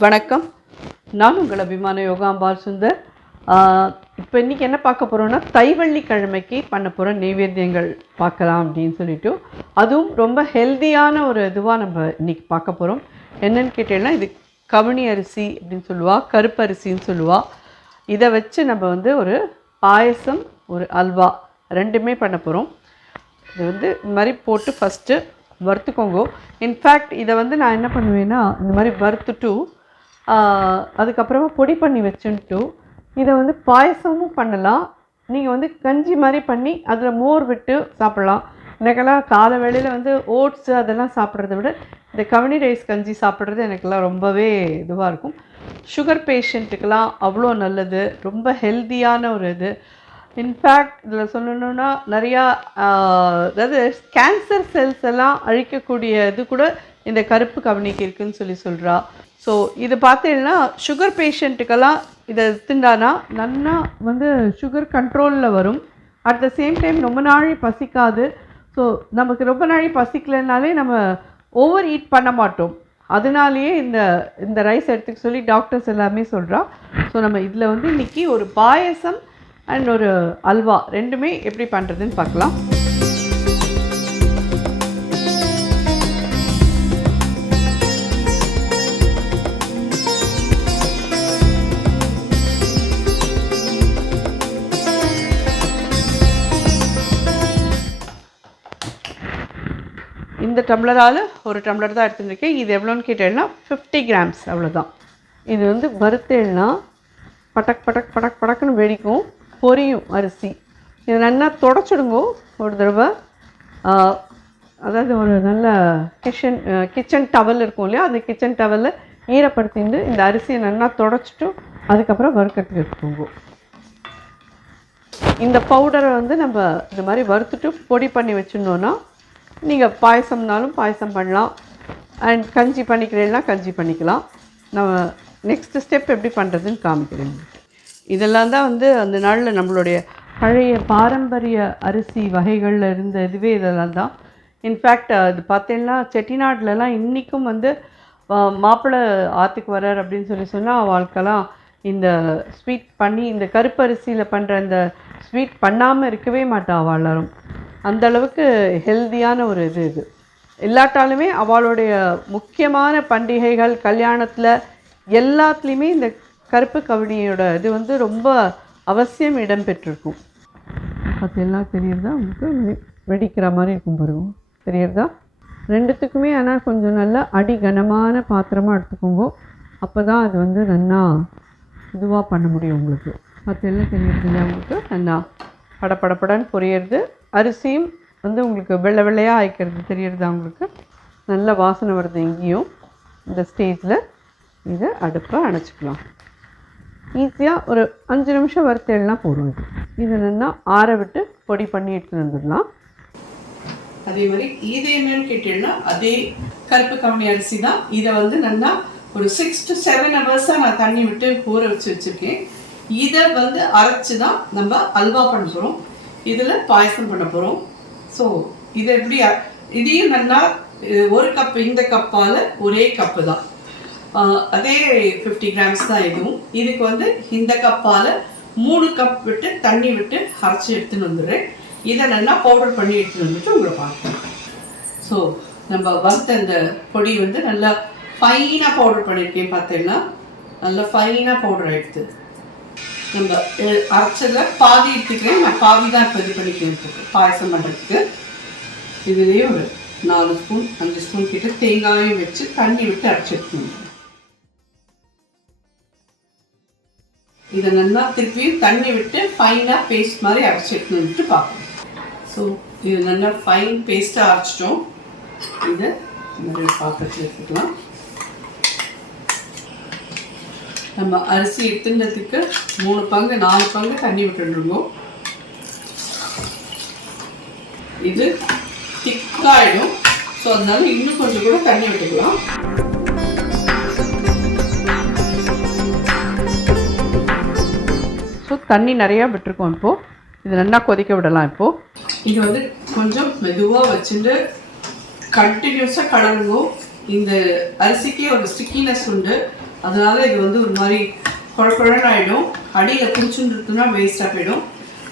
வணக்கம். நான் உங்கள் அபிமான யோகாம்பால் சுந்தர். இப்போ இன்றைக்கி என்ன பார்க்க போகிறோன்னா, தைவள்ளிக்கிழமைக்கு பண்ண போகிற நைவேத்தியங்கள் பார்க்கலாம் அப்படின்னு சொல்லிட்டு, அதுவும் ரொம்ப ஹெல்த்தியான ஒரு இதுவாக நம்ம இன்றைக்கி பார்க்க போகிறோம். என்னென்னு கேட்டீங்கன்னா, இது கவுனி அரிசி அப்படின்னு சொல்லுவா, கருப்பரிசின்னு சொல்லுவா. இதை வச்சு நம்ம வந்து ஒரு பாயசம், ஒரு அல்வா ரெண்டுமே பண்ண போகிறோம். இது வந்து இந்த மாதிரி போட்டு ஃபஸ்ட்டு வறுத்துக்கோங்க. இன்ஃபேக்ட் இதை வந்து நான் என்ன பண்ணுவேன்னா, இந்த மாதிரி வறுத்துட்டு அதுக்கப்புறமா பொடி பண்ணி வச்சுன்ட்டு இதை வந்து பாயசமும் பண்ணலாம். நீங்கள் வந்து கஞ்சி மாதிரி பண்ணி அதில் மோர் விட்டு சாப்பிட்லாம். எனக்கெல்லாம் காலை வேளையில் வந்து ஓட்ஸு அதெல்லாம் சாப்பிட்றத விட இந்த கவுனி ரைஸ் கஞ்சி சாப்பிட்றது எனக்கெல்லாம் ரொம்பவே இதுவாக இருக்கும். சுகர் பேஷண்ட்டுக்கெல்லாம் அவ்வளோ நல்லது, ரொம்ப ஹெல்த்தியான ஒரு இது. இன்ஃபேக்ட் இதில் சொல்லணுன்னா நிறையா அதாவது கேன்சர் செல்ஸ் எல்லாம் அழிக்கக்கூடிய இது கூட இந்த கருப்பு கவுனிக்கு இருக்குதுன்னு சொல்கிறா. ஸோ இது பார்த்தீங்கன்னா சுகர் பேஷண்ட்டுக்கெல்லாம் இதை எடுத்துட்டானா நல்லா வந்து சுகர் கண்ட்ரோலில் வரும். அட் த சேம் டைம் ரொம்ப நாளை பசிக்காது. ஸோ நமக்கு ரொம்ப நாளை பசிக்கலைனாலே நம்ம ஓவர் ஈட் பண்ண மாட்டோம். அதனாலேயே இந்த ரைஸ் எடுத்துக்க சொல்லி டாக்டர்ஸ் எல்லாமே சொல்கிறா. ஸோ நம்ம இதில் வந்து இன்றைக்கி ஒரு பாயசம் அண்ட் ஒரு அல்வா ரெண்டுமே எப்படி பண்ணுறதுன்னு பார்க்கலாம். இந்த டம்ளரால் ஒரு டம்ளர் தான் எடுத்துருக்கேன். இது எவ்வளோன்னு கேட்டேன்னா 50 கிராம்ஸ் அவ்வளோதான். இது வந்து வறுத்தேன்னா பட்டக் பட்டக் படக் படக்குன்னு வெடிக்கும், பொரியும் அரிசி. இது நல்லா தொடச்சிடுங்கோ ஒரு தடவை. அதாவது ஒரு நல்ல கிச்சன் டவல் இருக்கும் இல்லையா, அந்த கிச்சன் டவலில் ஈரப்படுத்திட்டு இந்த அரிசியை நல்லா தொடச்சிட்டு அதுக்கப்புறம் வறுக்கிறதுக்கு எடுத்துக்கோங்க. இந்த பவுடரை வந்து நம்ம இந்த மாதிரி வறுத்துட்டு பொடி பண்ணி வச்சுருந்தோன்னா நீங்கள் பாயசம்னாலும் பாயசம் பண்ணலாம், அண்ட் கஞ்சி பண்ணிக்கிறீங்கன்னா கஞ்சி பண்ணிக்கலாம். நம்ம நெக்ஸ்ட் ஸ்டெப் எப்படி பண்ணுறதுன்னு காமிக்கிறேன். இதெல்லாம் தான் வந்து அந்த நாளில் நம்மளுடைய பழைய பாரம்பரிய அரிசி வகைகளில் இருந்த இதுவே இதெல்லாம் தான். இன்ஃபேக்ட் அது பார்த்தீங்கன்னா செட்டிநாட்டிலலாம் இன்றைக்கும் வந்து மாப்பிள்ளை ஆற்றுக்கு வரார் அப்படின்னு சொன்னால் அவளுக்கெல்லாம் இந்த ஸ்வீட் பண்ணி இந்த கருப்பரிசியில் பண்ணுற இந்த ஸ்வீட் பண்ணாமல் இருக்கவே மாட்டா அவள் எல்லாரும். அந்தளவுக்கு ஹெல்த்தியான ஒரு இது இல்லாட்டாலுமே அவளுடைய முக்கியமான பண்டிகைகள் கல்யாணத்தில் எல்லாத்துலேயுமே இந்த கருப்பு கவுனியோட இது வந்து ரொம்ப அவசியம் இடம்பெற்றிருக்கும். அதெல்லாம் தெரியுறதா உங்களுக்கு? வெடிக்கிற மாதிரி இருக்கும் பாருங்க, தெரியுறதா? ரெண்டுத்துக்குமே ஆனால் கொஞ்சம் நல்லா அடிகனமான பாத்திரமாக எடுத்துக்கோங்க. அப்போ தான் அது வந்து நல்லா இதுவாக பண்ண முடியும் உங்களுக்கு. அதெல்லாம் தெரியுறது இல்லையா உங்களுக்கு? நல்லா படப்படப்படன்னு பொரியறது. அரிசியும் வந்து உங்களுக்கு வெள்ளை வெள்ளையாக ஆய்க்கிறது தெரியுறதா உங்களுக்கு? நல்ல வாசனை வருது எங்கேயும். இந்த ஸ்டேஜில் இதை அடுப்பை அணைச்சிக்கலாம். ஈஸியாக ஒரு 5 நிமிஷம் வறுத்தேலாம் போடும். இதை நல்லா ஆற விட்டு பொடி பண்ணி எடுத்துகிட்டு வந்துடலாம். அதே மாதிரி இது என்னன்னு கேட்டீங்கன்னா அதே கருப்பு கவுனி அரிசி தான். இதை வந்து நல்லா ஒரு 6 to 7 ஹவர்ஸாக நான் தண்ணி விட்டு ஊற வச்சுருக்கேன். இதை வந்து அரைச்சி தான் நம்ம அல்வா பண்ண போகிறோம், இதில் பாயசம் பண்ண போகிறோம். ஸோ இதை எப்படி இதையும் நல்லா ஒரு கப், இந்த கப்பால் ஒரே கப்பு தான், அதே 50 கிராம்ஸ் தான் இதுவும். இதுக்கு வந்து இந்த கப்பால் 3 கப் விட்டு தண்ணி விட்டு அரைச்சி எடுத்துன்னு வந்துடுறேன். இதை நல்லா பவுடர் பண்ணி எடுத்துன்னு வந்துட்டு உங்களை பார்க்கலாம். ஸோ நம்ம வறுத்த இந்த பொடி வந்து நல்லா ஃபைனாக பவுடர் பண்ணியிருக்கேன். பார்த்தீங்கன்னா நல்லா ஃபைனாக பவுடர் ஆகிடுது. நம்ம அரைச்சதில் பாதி எடுத்துக்கிறேன், நான் பாதி தான் இப்போ இது பண்ணிக்கிறேன் பாயசம் பண்ணுறதுக்கு. இதுலேயே ஒரு 4 ஸ்பூன் 5 ஸ்பூன் கிட்ட தேங்காயும் வச்சு தண்ணி விட்டு அரைச்சி எடுத்துக்கணும். இதை நல்லா திருப்பியும் தண்ணி விட்டு ஃபைனாக பேஸ்ட் மாதிரி அரைச்சி எடுத்துன்னு வந்துட்டு பார்க்கணும். ஸோ இது நல்லா ஃபைன் பேஸ்ட்டாக அரைச்சிட்டோம். இதை நிறைய பாத்திரத்தில் எடுத்துக்கலாம். நம்ம அரிசி எடுத்துன்றதுக்கு 3 பங்கு 4 பங்கு தண்ணி விட்டுருவோம். இது திக்காயிடும். ஸோ அதனால இன்னும் கொஞ்சம் கூட தண்ணி விட்டுக்கலாம். ஸோ தண்ணி நிறையா விட்டுருக்கோம். இப்போது இது நல்லா கொதிக்க விடலாம். இப்போது இது வந்து கொஞ்சம் மெதுவாக வச்சுட்டு கண்டினியூஸாக கலருங்கோ. இந்த அரிசிக்கே ஒரு ஸ்டிக்கினஸ் உண்டு. அதனால் இது வந்து ஒரு மாதிரி குழக்குழன்னு ஆகிடும். அடியில் பிடிச்சுன்னு இருக்குன்னா வேஸ்ட்டாக போயிடும்.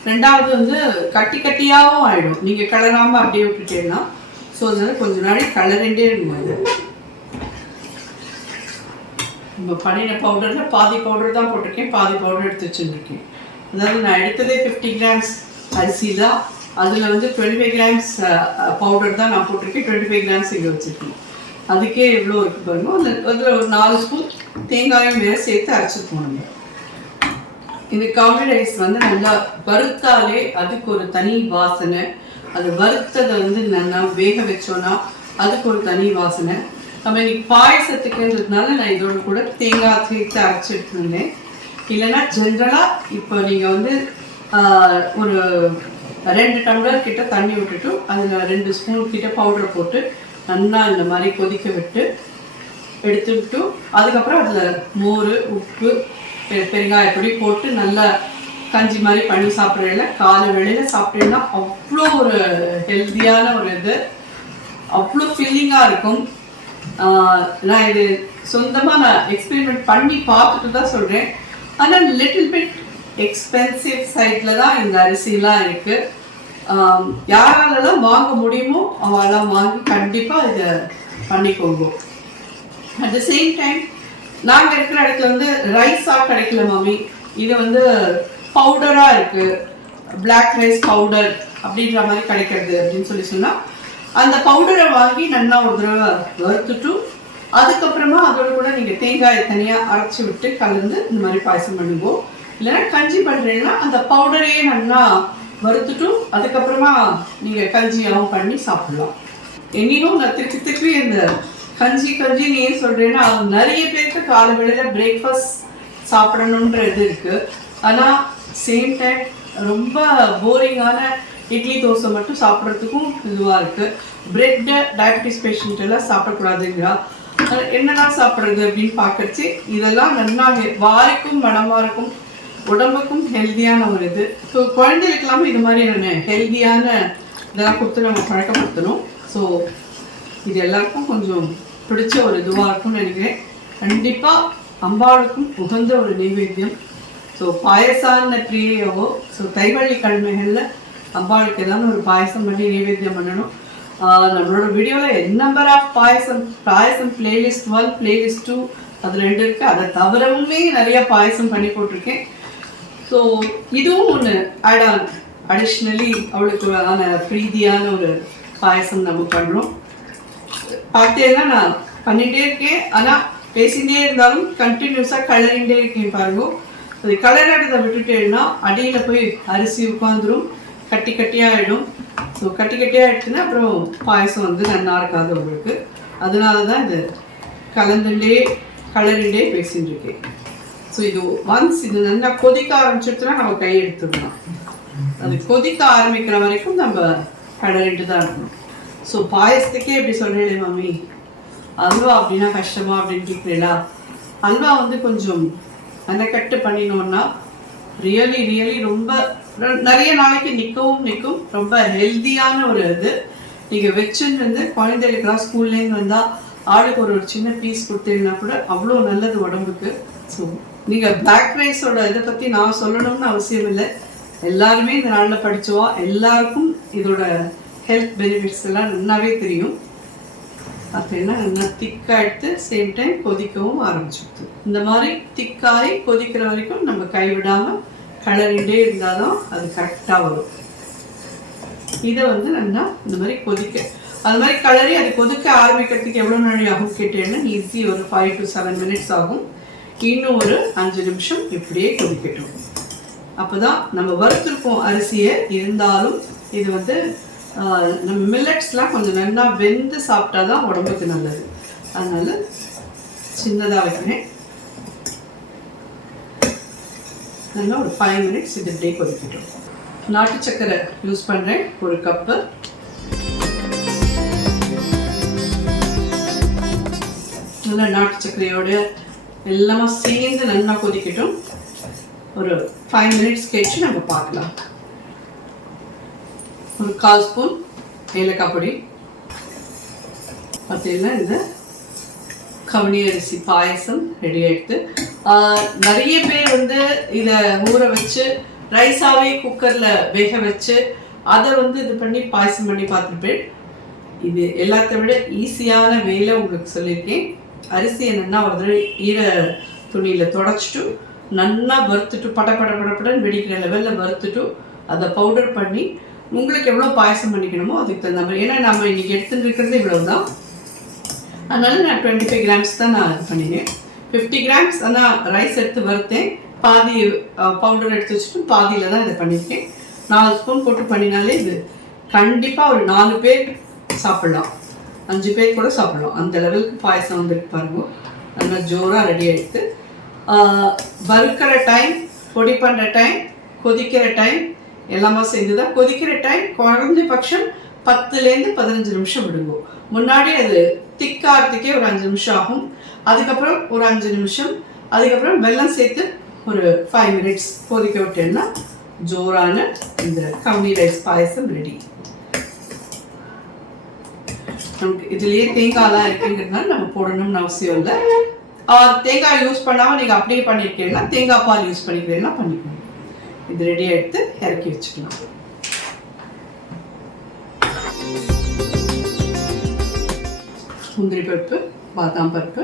ரெண்டாவது வந்து கட்டி கட்டியாகவும் ஆகிடும் நீங்கள் கலராமல் அப்படியே விட்டுட்டேன்னா. ஸோ அதனால் கொஞ்சம் நாளை கலரண்டே இருக்கும். அது நம்ம பண்ணின பவுடரில் பாதி பவுடர் தான் போட்டிருக்கேன், பாதி பவுடர் எடுத்து வச்சுருக்கேன். அதாவது நான் எடுத்ததே 50 கிராம்ஸ் அரிசி தான். அதில் வந்து 25 கிராம்ஸ் பவுடர் தான் நான் போட்டிருக்கேன், 25 கிராம்ஸ் இங்கே வச்சுருக்கேன். அதுக்கே எவ்வளோ இருக்குது பாருங்க. அதில் ஒரு 4 ஸ்பூன் தேங்காயும் வேறு சேர்த்து அரைச்சிருக்கோம். நம்ம இந்த கவுனி ரைஸ் வந்து நல்லா வறுத்தாலே அதுக்கு ஒரு தனி வாசனை. அது வறுத்ததை வந்து நல்லா வேக வச்சோன்னா அதுக்கு ஒரு தனி வாசனை. நம்ம இன்னைக்கு பாயசத்துக்குன்றதுனால நான் இதோட கூட தேங்காய் சேர்த்து அரைச்சிட்டு இருந்தேன். இல்லைன்னா ஜென்ரலாக இப்போ நீங்கள் வந்து ஒரு 2 டம்ளர் கிட்ட தண்ணி விட்டுட்டு அதில் 2 ஸ்பூன் கிட்ட பவுடர் போட்டு நல்லா இந்த மாதிரி கொதிக்க விட்டு எடுத்துக்கிட்டு அதுக்கப்புறம் அதில் மோர், உப்பு, பெருங்காயப்பொடி போட்டு நல்லா கஞ்சி மாதிரி பண்ணி சாப்பிட்றதில்ல. காலை வேளையில் சாப்பிட்டீங்கன்னா அவ்வளோ ஒரு ஹெல்த்தியான ஒரு இது, அவ்வளோ ஃபில்லிங்காக இருக்கும். நான் இது சொந்தமாக நான் எக்ஸ்பெரிமெண்ட் பண்ணி பார்த்துட்டு தான் சொல்கிறேன். ஆனால் லிட்டில் பிட் எக்ஸ்பென்சிவ் சைடில் தான் இந்த அரிசிலாம் இருக்குது. யாராலெல்லாம் வாங்க முடியுமோ அவெல்லாம் வாங்கி கண்டிப்பாக இதை பண்ணிக்கோங்க. அட் த சேம் டைம் நாங்கள் இருக்கிற இடத்துல வந்து ரைஸாக கிடைக்கல மாமி, இது வந்து பவுடராக இருக்குது, பிளாக் ரைஸ் பவுடர் அப்படின்ற மாதிரி கிடைக்கிறது அப்படின்னு சொல்லி சொன்னால் அந்த பவுடரை வாங்கி நல்லா ஒரு தடவை வறுத்துட்டு அதுக்கப்புறமா அதோட கூட நீங்கள் தேங்காயை தனியாக அரைச்சி விட்டு கலந்து இந்த மாதிரி பாயசம் பண்ணுவோம். இல்லைன்னா கஞ்சி பண்ணுறீங்கன்னா அந்த பவுடரையே நல்லா வறுத்துட்டு அதுக்கப்புறமா நீங்கள் கஞ்சியாகவும் பண்ணி சாப்பிடலாம். என்னைக்கும் நான் திருப்பி இந்த கஞ்சின்னு ஏன் சொல்கிறேன்னா நிறைய பேருக்கு காலை வேளையில் பிரேக்ஃபாஸ்ட் சாப்பிடணுன்ற இது இருக்குது. ஆனால் சேம் டைம் ரொம்ப போரிங்கான இட்லி தோசை மட்டும் சாப்பிட்றதுக்கும் இதுவாக இருக்குது. பிரெட்டு டயபிட்டிஸ் பேஷண்ட் எல்லாம் சாப்பிடக்கூடாதுங்களா, என்னென்னா சாப்பிட்றது அப்படின்னு பார்க்கறச்சு இதெல்லாம் நல்லா வாய்க்கும் மனமாக இருக்கும், உடம்புக்கும் ஹெல்த்தியான ஒரு இது. ஸோ குழந்தைகளுக்கெல்லாமே இது மாதிரியான ஹெல்த்தியான இதெல்லாம் கொடுத்து நம்ம பழக்கப்படுத்தணும். ஸோ இது எல்லாருக்கும் கொஞ்சம் பிடிச்ச ஒரு இதுவாக இருக்கும்னு நினைக்கிறேன். கண்டிப்பாக அம்பாளுக்கும் உகந்த ஒரு நைவேத்தியம். ஸோ பாயசான பிரியவோ ஸோ தைவள்ளி கிழமைகளில் அம்பாளுக்கு ஏதாவது ஒரு பாயசம் பண்ணி நைவேத்தியம் பண்ணணும். நம்மளோட வீடியோவில் என் number of payasam playlist 1, playlist 2 அது 2 இருக்குது. அதை தவிரவுமே நிறைய பாயசம் பண்ணி போட்டிருக்கேன். ஸோ இதுவும் ஒன்று அடிஷ்னலி அவளுக்கு ஆன பிரீதியான ஒரு பாயசம் நம்ம பண்ணுறோம். பார்த்தேன்னா நான் பண்ணிகிட்டே இருக்கேன், ஆனால் பேசிகிட்டே இருந்தாலும் கண்டினியூஸாக கலரிகிட்டே இருக்கேன் பாருங்க. அது கலராட்டத்தை விட்டுட்டேன்னா அடியில் போய் அரிசி உட்காந்துரும், கட்டி கட்டியாகிடும். ஸோ கட்டி கட்டியாகிடுச்சுன்னா அப்புறம் பாயசம் வந்து நல்லா இருக்காது உங்களுக்கு. அதனால தான் இது கலரிண்டே பேசிகிட்டு இருக்கேன். ஸோ இது ஒன்ஸ் இது நல்லா கொதிக்க ஆரம்பிச்சிடுச்சுன்னா நம்ம கை எடுத்துடலாம். அது கொதிக்க ஆரம்பிக்கிற வரைக்கும் நம்ம கலரிட்டு தான் இருக்கணும். ஸோ பாயசத்துக்கே எப்படி சொல்கிறேன் மாமி, அல்வா அப்படின்னா கஷ்டமா அப்படின்னு கேட்குறீங்களா? அல்வா வந்து கொஞ்சம் மெனக்கட்டு பண்ணினோன்னா ரியலி ரொம்ப நிறைய நாளைக்கு நிற்கும். ரொம்ப ஹெல்த்தியான ஒரு இது. நீங்கள் வச்சுன்னு வந்து குழந்தைகளுக்கெல்லாம் ஸ்கூல்லேருந்து வந்தால் ஆளுக்கு ஒரு சின்ன பீஸ் கொடுத்தீங்கன்னா கூட அவ்வளோ நல்லது உடம்புக்கு. ஸோ நீங்கள் பிளாக் ரைஸோட இதை பற்றி நான் சொல்லணும்னு அவசியம் இல்லை. எல்லாருமே இந்த நாளில் படித்தோம், எல்லாருக்கும் இதோட ஹெல்த் பெனிஃபிட்ஸ் எல்லாம் நல்லாவே தெரியும். அப்படின்னா நல்லா திக்காக எடுத்து சேம் டைம் கொதிக்கவும் ஆரம்பிச்சுடுது. இந்த மாதிரி திக்காகி கொதிக்கிற வரைக்கும் நம்ம கைவிடாமல் கலரிண்டே இருந்தால் தான் அது கரெக்டாக வரும். இதை வந்து நல்லா இந்த மாதிரி அது மாதிரி கலரி அது கொதிக்க ஆரம்பிக்கிறதுக்கு எவ்வளோ நாள் ஆகும் கேட்டேன்னா ஈஸி ஒரு 5 to 7 மினிட்ஸ் ஆகும். இன்னும் ஒரு 5 நிமிஷம் இப்படியே கொதிக்கட்டும். அப்போ தான் நம்ம வறுத்துருப்போம் அரிசியை, இருந்தாலும் இது வந்து நம்ம மில்லட்ஸ்லாம் கொஞ்சம் நல்லா வெந்து சாப்பிட்டா தான் உடம்புக்கு நல்லது. அதனால் சின்னதாக வைக்கிறேன். நல்லா ஒரு 5 மினிட்ஸ் இது இப்படியே கொதிக்கட்டும். நாட்டு சக்கரை யூஸ் பண்ணுறேன், 1 கப்பு. நல்லா நாட்டு சர்க்கரையோட எல்லாமே சேர்ந்து நல்லா கொதிக்கட்டும். ஒரு 5 மினிட்ஸ் கழிச்சு நம்ம பார்க்கலாம். ஒரு 1/4 ஸ்பூன் ஏலக்காய் பொடி, பார்த்தீங்கன்னா இந்த கவுனி அரிசி பாயசம் ரெடி ஆகிடுது. நிறைய பேர் வந்து இதை ஊற வச்சு ரைஸாகவே குக்கரில் வேக வச்சு அதை வந்து இது பண்ணி பாயசம் பண்ணி பார்த்துருப்பேன். இது எல்லாத்த விட ஈஸியான வேலை உங்களுக்கு சொல்லியிருக்கேன். அரிசி என்னென்னா ஒரு தடவை ஈர துணியில் தொடச்சிட்டு நல்லா வறுத்துட்டு படன்னு வெடிக்கிற லெவலில் வறுத்துட்டு அதை பவுடர் பண்ணி உங்களுக்கு எவ்வளோ பாயசம் பண்ணிக்கணுமோ அதுக்கு தகுந்த மாதிரி. ஏன்னா நம்ம இன்றைக்கி எடுத்துகிட்டு இருக்கிறது இவ்வளோ தான், அதனால் நான் 25 கிராம்ஸ் தான் நான் இது பண்ணினேன். 50 கிராம்ஸ் ஆனால் ரைஸ் எடுத்து வறுத்தேன், பாதி பவுடர் எடுத்து வச்சுட்டு பாதியில் தான் இதை பண்ணியிருக்கேன். 4 ஸ்பூன் போட்டு பண்ணினாலே இது கண்டிப்பாக ஒரு 4 பேர் சாப்பிட்லாம், 5 பேர் கூட சாப்பிட்லாம். அந்த லெவலுக்கு பாயசம் வந்துருக்கு பாருங்க. நல்லா ஜோராக ரெடி ஆகிடுது. வறுக்கிற டைம், பொடி பண்ணுற டைம், கொதிக்கிற டைம் எல்லாமே சேர்ந்து தான். கொதிக்கிற டைம் குறைஞ்சபட்சம் 10லேருந்து 15 நிமிஷம் விடுங்க. முன்னாடி அது திக்காகிறதுக்கே ஒரு 5 நிமிஷம் ஆகும். அதுக்கப்புறம் ஒரு 5 நிமிஷம், அதுக்கப்புறம் வெல்லம் சேர்த்து ஒரு 5 மினிட்ஸ் கொதிக்க விட்டேன்னா ஜோரான இந்த கவுனி ரைஸ் பாயசம் ரெடி. நமக்கு இதுலேயே தேங்காய்லாம் இருக்குங்கிறதுனால நம்ம போடணும்னு அவசியம் இல்லை. தேங்காய் யூஸ் பண்ணாமல் நீங்கள் அப்படியே பண்ணியிருக்கீங்கன்னா தேங்காய் பால் யூஸ் பண்ணிக்கிறீங்கன்னா பண்ணிக்கணும். இது ரெடியாக எடுத்து இறக்கி வச்சுக்கலாம். முந்திரி பருப்பு, பாதாம் பருப்பு.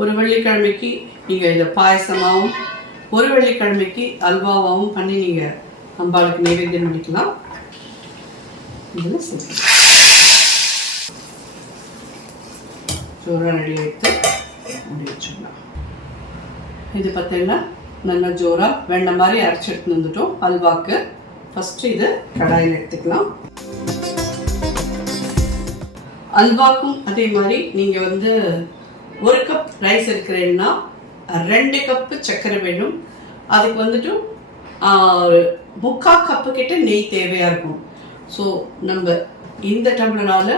ஒரு வெள்ளிக்கிழமைக்கு நீங்கள் இதை பாயசமாகவும் ஒரு வெள்ளிக்கிழமைக்கு அல்வாவாகவும் பண்ணி நீங்கள் அம்பாளுக்கு நைவேத்தியம் பண்ணிக்கலாம். இதில் சேர்த்து ஜோராக ரெடி ஆகிட்டு அப்படி வச்சுக்கலாம். இது பார்த்தீங்கன்னா நல்லா ஜோராக வெண்ணெய் மாதிரி அரைச்சி எடுத்து வந்துட்டோம் அல்வாக்கு. ஃபஸ்ட்டு இது கடாயில் எடுத்துக்கலாம். அல்வாக்கும் அதே மாதிரி நீங்கள் வந்து 1 கப் ரைஸ் எடுக்கிறீங்கன்னா 2 கப்பு சர்க்கரை வேணும். அதுக்கு வந்துட்டு 3/4 கப்பு கிட்ட நெய் தேவையாக இருக்கும். ஸோ நம்ம இந்த டம்ளரால்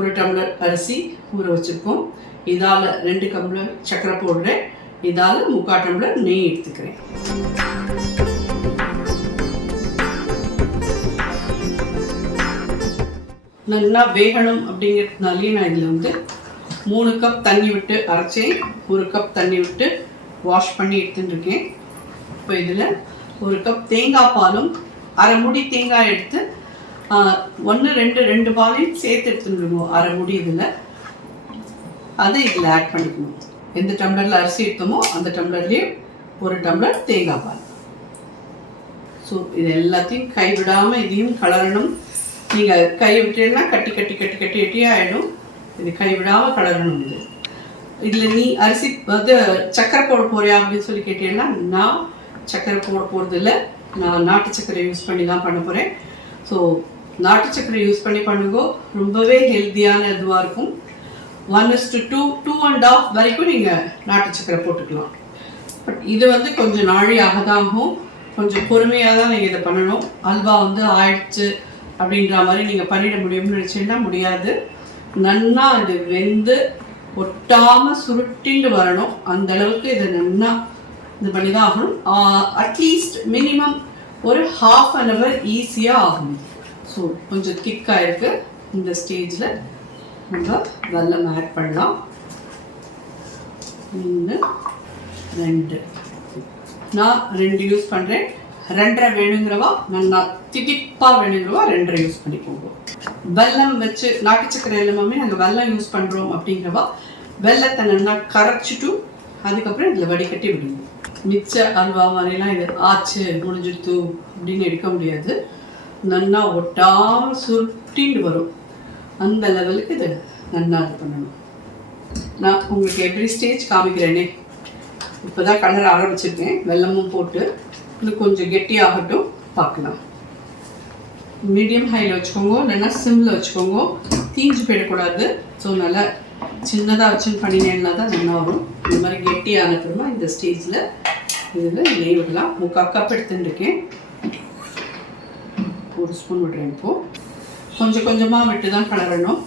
1 டம்ளர் அரிசி ஊற வச்சுருக்கோம். இதால் 2 டம்ளர் சர்க்கரை போடுறேன். இதால் 3/4 டம்ளர் நெய் எடுத்துக்கிறேன். நல்லா வேகணும் அப்படிங்கிறதுனாலே நான் இதில் வந்து 3 கப் தண்ணி விட்டு அரைச்சேன், 1 கப் தண்ணி விட்டு வாஷ் பண்ணி எடுத்துட்டுருக்கேன். இப்போ இதில் 1 கப் தேங்காய் பாலும் 1/2 மூடி தேங்காய் எடுத்து 2 பாலையும் சேர்த்து எடுத்துருக்கணும். 1/2 மூடி இதில் அதை இதில் ஆட் பண்ணிக்கணும். எந்த டம்ளரில் அரிசி எடுத்தோமோ அந்த டம்ளர்லேயே 1 டம்ளர் தேங்காய் பால். ஸோ இது எல்லாத்தையும் கைவிடாமல் இதையும் கலரணும். நீங்கள் கை விட்டீங்கன்னா கட்டி கட்டி கட்டி கட்டி கட்டியாக ஆகிடும். இது கைவிடாமல் கலரணும். இதில் நீ அரிசி வந்து சர்க்கரை போட போறியா அப்படின்னு சொல்லி கேட்டீங்கன்னா நான் சர்க்கரை போட போகிறதில்ல, நான் நாட்டு சர்க்கரை யூஸ் பண்ணி தான் பண்ண போகிறேன். ஸோ நாட்டு சர்க்கரை யூஸ் பண்ணி பண்ணுங்கோ, ரொம்பவே ஹெல்த்தியான இதுவாக இருக்கும். 1:2, 2.5 வரைக்கும் நீங்கள் நாட்டு சர்க்கரை போட்டுக்கலாம். பட் இது வந்து கொஞ்சம் நாழியாக தான் ஆகும், கொஞ்சம் பொறுமையாக தான் நீங்கள் இதை பண்ணணும். அல்வா வந்து ஆயிடுச்சு அப்படின்ற மாதிரி நீங்கள் பண்ணிட முடியும்னு நினச்சிங்கன்னா முடியாது. நன்னா இது வெந்து ஒட்டாமல் சுருட்டின்னு வரணும். அந்த அளவுக்கு இதை நன்னா இது பண்ணி தான் ஆகணும். அட்லீஸ்ட் மினிமம் ஒரு 1/2 an hour ஈஸியாக ஆகும். ஸோ கொஞ்சம் திக்காக இருக்குது. இந்த ஸ்டேஜில் நம்ம வெல்லம் ஆட் பண்ணலாம். 1, 2 நான் 2 யூஸ் பண்ணுறேன். 2.5 வேணுங்கிறவா நல்லா திதிப்பாக வேணுங்கிறவா 2.5 யூஸ் பண்ணிக்கோங்க. வெல்லம் வச்சு நாட்டு சக்கரை எல்லாமே நாங்கள் வெல்லம் யூஸ் பண்ணுறோம் அப்படிங்கிறவா வெல்லத்தை நல்லா கரைச்சிட்டு அதுக்கப்புறம் இதில் வடிகட்டி விடுங்க. மிச்ச அல்வா மாதிரிலாம் இது ஆச்சு முடிஞ்சிடுத்து அப்படின்னு எடுக்க முடியாது. நல்லா ஒட்டாமல் சுருட்டின்னு வரும். அந்த லெவலுக்கு இதை நல்லா இது பண்ணணும். நான் உங்களுக்கு எவ்ரி ஸ்டேஜ் காமிக்கிறேனே. இப்போ தான் கலர ஆரம்பிச்சிருக்கேன். வெல்லமும் போட்டு இது கொஞ்சம் கெட்டியாகட்டும் பார்க்கலாம். மீடியம் ஹையில் வச்சுக்கோங்க, இல்லைன்னா சிம்மில் வச்சுக்கோங்க. தீஞ்சு போயிடக்கூடாது. ஸோ நல்லா சின்னதாக வச்சு பண்ணினேன்னா தான் நல்லா வரும். இந்த மாதிரி கெட்டியான திரும்ப இந்த ஸ்டேஜில் இதில் நெய் விடலாம். 3/4 கப் எடுத்துட்டுருக்கேன். 1 ஸ்பூன் விடுறேன். இப்போது கொஞ்சம் கொஞ்சமாக விட்டு தான் கலரணும்.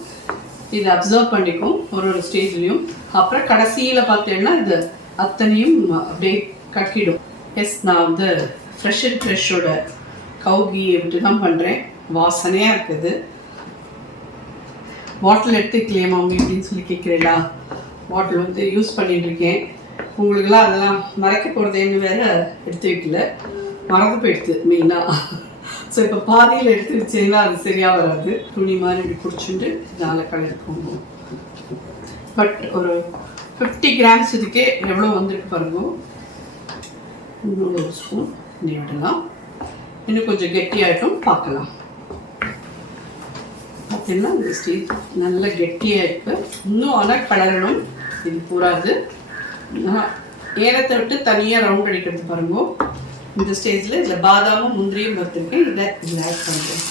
இதை அப்சர்வ் பண்ணிக்கும் ஒரு ஸ்டேஜ்லேயும். அப்புறம் கடைசியில் பார்த்தேன்னா இது அத்தனையும் அப்படியே கட்டிடும். எஸ், நான் வந்து ஃப்ரெஷ்ஷோட கவு கீயை விட்டு தான் பண்ணுறேன். வாசனையாக இருக்குது. பாட்டில் எடுத்துக்கலையே மாமி அப்படின்னு சொல்லி கேட்குறீங்களா? பாட்டில் வந்து யூஸ் பண்ணிட்டுருக்கேன். உங்களுக்கெல்லாம் அதெல்லாம் மறைக்க போகிறதேன்னு வேறு எடுத்து வைக்கல, மறந்து போயிடுது மெயினாக. ஸோ இப்போ பாதியில் எடுத்து வச்சீங்கன்னா அது சரியாக வராது. துணி மாதிரி இப்படி பிடிச்சிட்டு இதனால் கலருக்கு போகும். பட் ஒரு 50 கிராம்ஸ் இதுக்கே எவ்வளோ வந்துருக்கு பாருங்க. இன்னொரு ஒரு ஸ்பூன் நெய் விடலாம். இன்னும் கொஞ்சம் கெட்டியாகிட்டும் பார்க்கலாம். பார்த்தீங்கன்னா இந்த ஸ்டேஜ் நல்லா கெட்டியாக இருக்குது. இன்னும் ஆனால் கலரணும், இது பூராது. ஏலத்தை விட்டு தனியாக ரவுண்ட் அடிக்கிறது பாருங்க. இந்த ஸ்டேஜில் இதில் பாதாமும் முந்திரியும் வறுத்துருக்கேன், இதில் ஆட் பண்ணுறேன்.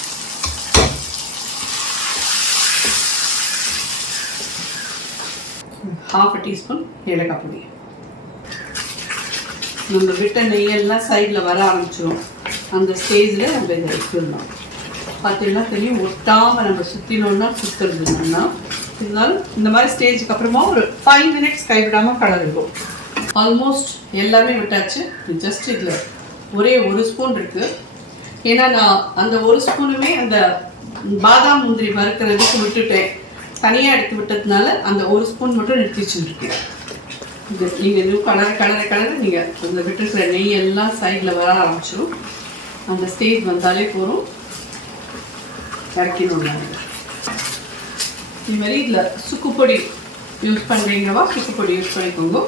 ½ டீஸ்பூன் ஏலக்காய் பொடி. நம்ம விட்ட நெய்யெல்லாம் சைடில் வர ஆரம்பிச்சிடும். அந்த ஸ்டேஜில் நம்ம இதை எடுத்துடலாம். பார்த்தீங்கன்னா தெரியும், ஒட்டாமல் நம்ம சுற்றினோன்னா சுற்றுறதுன்னா. இருந்தாலும் இந்த மாதிரி ஸ்டேஜுக்கு அப்புறமா ஒரு 5 மினிட்ஸ் கைவிடாமல் கலரிடும். ஆல்மோஸ்ட் எல்லாமே விட்டாச்சு. ஜஸ்ட் இதில் ஒரே ஒரு ஸ்பூன் இருக்குது. ஏன்னா நான் அந்த ஒரு ஸ்பூனுமே அந்த பாதாம் முந்திரி வறுக்கிறதுக்கு விட்டுட்டேன், தனியாக எடுத்து விட்டதுனால அந்த ஒரு ஸ்பூன் மட்டும் நிறுத்தி வச்சுருக்கேன். இது நீங்கள் இன்னும் கலர நீங்கள் அந்த விட்டுருக்கிற நெய் எல்லாம் சைடில் வர ஆரம்பிச்சிடும். அந்த ஸ்டேஜ் வந்தாலே போதும், இறக்கிடணும். இது மாதிரி இதில் சுக்குப்பொடி யூஸ் பண்ணுறீங்களா, சுக்குப்பொடி யூஸ் பண்ணிக்கோங்க.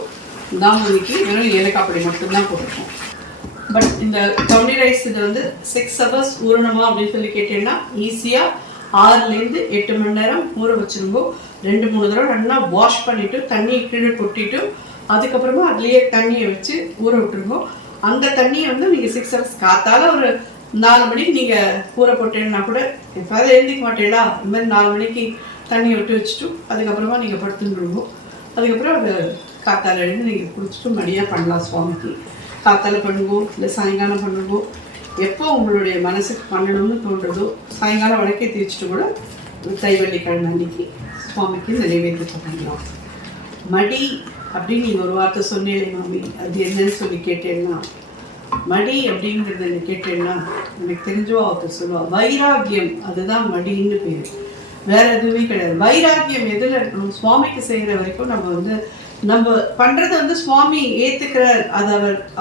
தாமதிக்கு வெறும் ஏலக்காய் பொடி மட்டும்தான் போட்டுருக்கோம். பட் இந்த கவுனி ரைஸ் இது வந்து 6 ஹவர்ஸ் ஊறணுமா அப்படின்னு சொல்லி கேட்டீங்கன்னா ஈஸியாக 6லேருந்து 8 மணி நேரம் ஊற வச்சுருங்கோ. 2-3 தடவை நல்லா வாஷ் பண்ணிவிட்டு தண்ணியை கீழே கொட்டிட்டு அதுக்கப்புறமா அதுலேயே தண்ணியை வச்சு ஊற விட்டுருங்கோ. அந்த தண்ணியை வந்து நீங்கள் 6 ஹவர்ஸ் காத்தால் ஒரு 4 மணிக்கு நீங்கள் ஊற போட்டீங்கன்னா கூட எப்போதாவது எழுந்திக்க மாட்டேடா, இந்த மாதிரி 4 மணிக்கு தண்ணியை விட்டு வச்சுட்டு அதுக்கப்புறமா நீங்கள் படுத்துருங்கோ. அதுக்கப்புறம் அது காத்தால் எழுந்து நீங்கள் குடிச்சிட்டு மடியாக பண்ணலாம். சுவாமிக்கு காத்தால் பண்ணுங்கோ, இல்லை சாயங்காலம் பண்ணுங்கோ, எப்போ உங்களுடைய மனசுக்கு பண்ணணும்னு தோன்றதோ. சாயங்காலம் வடக்கே தேய்ச்சிட்டு கூட தைவள்ளிக்கிழமை அன்னைக்கு சுவாமிக்கு இந்த நைவேத்தியத்தை பண்ணலாம். மடி அப்படின்னு நீங்கள் ஒரு வார்த்தை சொன்னேன் மாமி, அது என்னன்னு சொல்லி கேட்டேன்னா, மடி அப்படிங்கிறது என்ன கேட்டேன்னா எனக்கு தெரிஞ்சோ ஒருத்தர் சொல்லுவாள், வைராக்கியம், அதுதான் மடின்னு பேர், வேற எதுவுமே கிடையாது. வைராக்கியம் எதில் இருக்கணும்? சுவாமிக்கு செய்கிற வரைக்கும் நம்ம வந்து நம்ம பண்ணுறது வந்து சுவாமி ஏற்றுக்கிறார், அது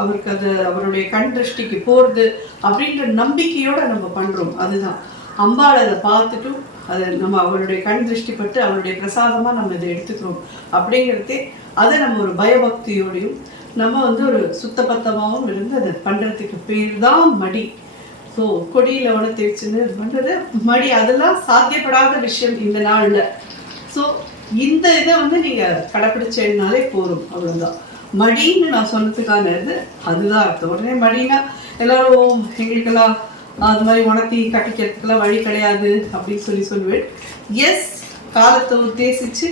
அவருக்கு அது அவருடைய கண் திருஷ்டிக்கு போகிறது அப்படின்ற நம்பிக்கையோடு நம்ம பண்ணுறோம். அதுதான் அம்பாள் அதை பார்த்துட்டு அதை நம்ம அவருடைய கண் திருஷ்டிப்பட்டு அவருடைய பிரசாதமாக நம்ம இதை எடுத்துக்கிறோம் அப்படிங்கிறதே. அதை நம்ம ஒரு பயபக்தியோடையும் நம்ம வந்து ஒரு சுத்தபத்தமாகவும் இருந்து அதை பண்ணுறதுக்கு பேர் தான் மடி. ஸோ கொடியில் உடனே தேய்ச்சின்னு இது பண்ணுறது மடி, அதெல்லாம் சாத்தியப்படாத விஷயம் இந்த நாளில். ஸோ இந்த இதை வந்து நீங்கள் கடைப்பிடிச்சேன்னாலே போதும், அவ்வளோதான். மடின்னு நான் சொன்னதுக்கான இது அதுதான் அர்த்தம். உடனே மடினா எல்லோரும் எங்களுக்கெல்லாம் அது மாதிரி உணர்த்தி கட்டிக்கிறதுக்கெல்லாம் வழி கிடையாது அப்படின்னு சொல்லுவேன். எஸ், காலத்தை உத்தேசித்து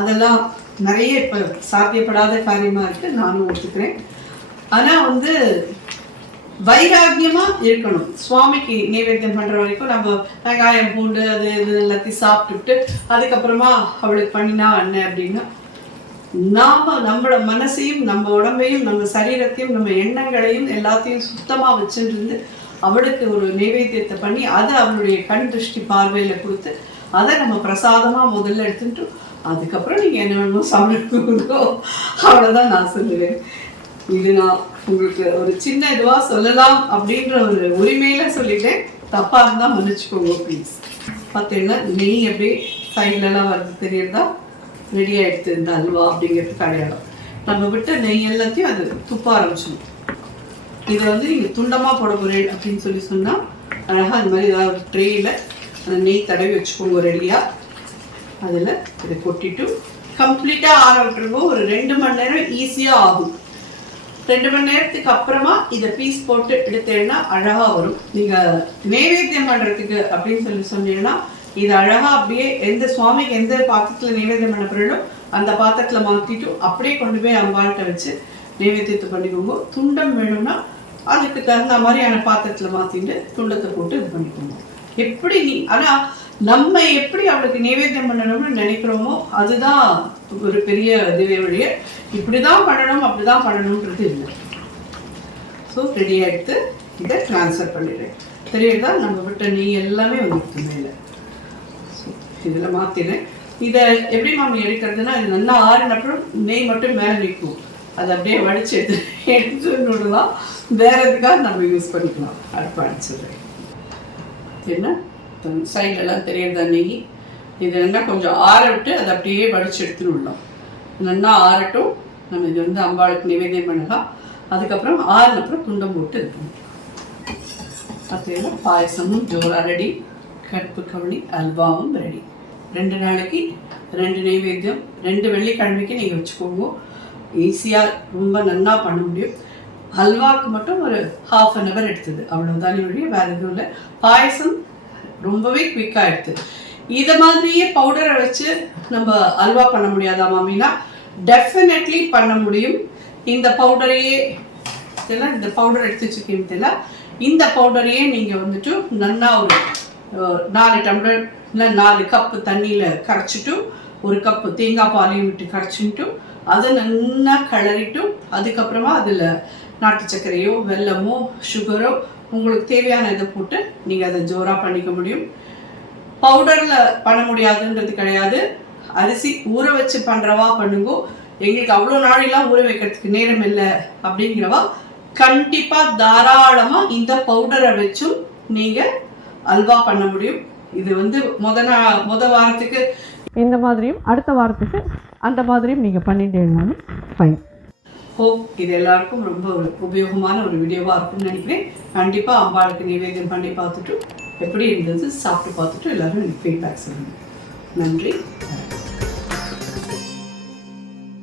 அதெல்லாம் நிறைய இப்போ சாத்தியப்படாத காரியமாக இருக்குது, நானும் ஒத்துக்கிறேன். ஆனால் வந்து வைராக்கியமாக இருக்கணும். சுவாமிக்கு நைவேத்தியம் பண்ணுற வரைக்கும் நம்ம வெங்காயம் பூண்டு அது இது எல்லாத்தையும் சாப்பிட்டுட்டு அதுக்கப்புறமா அவளுக்கு பண்ணினா என்ன அப்படின்னா, நாம் நம்மளோட மனசையும் நம்ம உடம்பையும் நம்ம சரீரத்தையும் நம்ம எண்ணங்களையும் எல்லாத்தையும் சுத்தமாக வச்சுருந்து அவளுக்கு ஒரு நைவேத்தியத்தை பண்ணி அதை அவளுடைய கண் திருஷ்டி பார்வையில் கொடுத்து அதை நம்ம பிரசாதமாக முதல்ல எடுத்துட்டு அதுக்கப்புறம் நீங்கள் என்ன வேணுமோ சாப்பிடுங்கோ, அவ்வளோதான் நான் சொல்லுவேன். இது நான் உங்களுக்கு ஒரு சின்ன இதுவாக சொல்லலாம் அப்படின்ற ஒரு உரிமையில் சொல்லிட்டேன். தப்பாக இருந்தால் மன்னிச்சுக்கோங்க ப்ளீஸ். பார்த்தீங்கன்னா நெய் அப்படியே சைட்லலாம் வருது தெரியுறதா, ரெடியாக எடுத்து இந்த அல்வா அப்படிங்கிறதுக்கு அடையாளம். நம்ம விட்ட நெய் எல்லாத்தையும் அது துப்ப ஆரம்பிச்சிடும். இதை வந்து நீங்கள் துண்டமாக போட போகிறேன் அப்படின்னு சொன்னால் அழகாக அந்த மாதிரி ஏதாவது ஒரு ட்ரேயில் அந்த நெய் தடவி வச்சுக்கோங்க ரெடியாக. அதில் இதை கொட்டிட்டு கம்ப்ளீட்டாக ஆற விட்டுருங்க. ஒரு 2 மணி நேரம் ஈஸியாக ஆகும். 2 மணி நேரத்துக்கு அப்புறமா இதை பீஸ் போட்டு எடுத்தேன்னா அழகாக வரும். நீங்கள் நைவேத்தியம் பண்ணுறதுக்கு அப்படின்னு சொன்னீங்கன்னா இது அழகாக அப்படியே எந்த சுவாமிக்கு எந்த பாத்திரத்தில் நைவேத்தியம் பண்ண போகிறோம் அந்த பாத்திரத்தில் மாற்றிட்டு அப்படியே கொண்டு போய் அம்பாள்கிட்ட வச்சு நைவேத்தியத்தை பண்ணிக்கோங்க. துண்டம் வேணும்னா அதுக்கு தகுந்த மாதிரியான பாத்திரத்தில் மாற்றிட்டு துண்டத்தை போட்டு இது பண்ணிக்கோங்க. எப்படி ஆனால் நம்ம எப்படி அவளுக்கு நைவேத்தியம் பண்ணணும்னு நினைக்கிறோமோ அதுதான் ஒரு பெரிய இதுவே வழிய. இப்படி தான் பண்ணணும் அப்படி தான் பண்ணணுன்றது இல்லை. ஸோ ரெடியாக எடுத்து இதை ட்ரான்ஸ்ஃபர் பண்ணிடுறேன். தெரியுதா, நம்ம விட்ட நெய் எல்லாமே வந்துருக்கு மேலே. ஸோ இதில் மாற்றினேன். இதை எப்படி மாமி எடுக்கிறதுனா, இது நல்லா ஆறினப்புறம் நெய் மட்டும் மேலே நிற்கும், அதை அப்படியே வடித்து எடுத்து விடலாம். வேறு எதுக்காக நம்ம யூஸ் பண்ணிக்கலாம். அடுப்பு அடிச்சிடுறேன். என்ன சைட்லலாம் தெரியறதா நெய், இது என்ன கொஞ்சம் ஆற விட்டு அதை அப்படியே வடித்து எடுத்துன்னு விடலாம். நல்லா ஆறட்டும். நம்ம இது வந்து அம்பாளுக்கு நிவேதியம் பண்ணலாம். அதுக்கப்புறம் ஆறினப்புறம் குண்டம் போட்டு இருக்கணும். பார்த்தீங்கன்னா பாயசமும் ஜோரா ரெடி, கருப்பு கவுளி அல்வாவும் ரெடி. 2 நாளைக்கு 2 நைவேத்தியம், 2 வெள்ளிக்கிழமைக்கு நீங்கள் வச்சுக்கோங்க. ஈஸியாக ரொம்ப நல்லா பண்ண முடியும். அல்வாவுக்கு மட்டும் ஒரு 1/2 hour எடுத்தது, அவ்வளோதானே வழியே, வேறு எதுவும் இல்லை. பாயசம் ரொம்பவே குவிக்காக எடுத்தது. இதை மாதிரியே பவுடரை வச்சு நம்ம அல்வா பண்ண முடியாதா மாமினா? டெஃபினெட்லி பண்ண முடியும். இந்த பவுடரையே இதெல்லாம், இந்த பவுடர் எடுத்து வச்சுருக்கீங்க தெரியல, இந்த பவுடரையே நீங்கள் வந்துட்டு நல்லா ஒரு 4 டம்ளர் இல்லை 4 கப்பு தண்ணியில் கரைச்சிட்டு 1 கப்பு தேங்காய் பாலையும் விட்டு கரைச்சிட்டு அதை நல்லா கிளறிட்டு அதுக்கப்புறமா அதில் நாட்டு சர்க்கரையோ வெல்லமோ சுகரோ உங்களுக்கு தேவையான இதை போட்டு நீங்கள் அதை ஜோராக பண்ணிக்க முடியும். பவுடரில் பண்ண முடியாதுன்றது கிடையாது. அரிசி ஊற வச்சு பண்ணுறவா பண்ணுங்க. எங்களுக்கு அவ்வளோ நாளெல்லாம் ஊற வைக்கிறதுக்கு நேரம் இல்லை அப்படிங்கிறவா கண்டிப்பாக தாராளமாக இந்த பவுடரை வச்சும் நீங்கள் அல்வா பண்ண முடியும். இது வந்து முத வாரத்துக்கு இந்த மாதிரியும் அடுத்த வாரத்துக்கு அந்த மாதிரியும் நீங்கள் பண்ணிட்டீங்கன்னாலும் ஃபைன். ஹோப் இது எல்லாருக்கும் ரொம்ப உபயோகமான ஒரு வீடியோவாக இருக்கும்னு நினைக்கிறேன். கண்டிப்பாக அம்பாளுக்கு நிவேதியம் பண்ணி பார்த்துட்டு எப்படி இருந்தது சாப்பிட்டு பார்த்துட்டு எல்லோரும் எனக்கு ஃபீட்பேக் சொல்லுங்கள். நன்றி.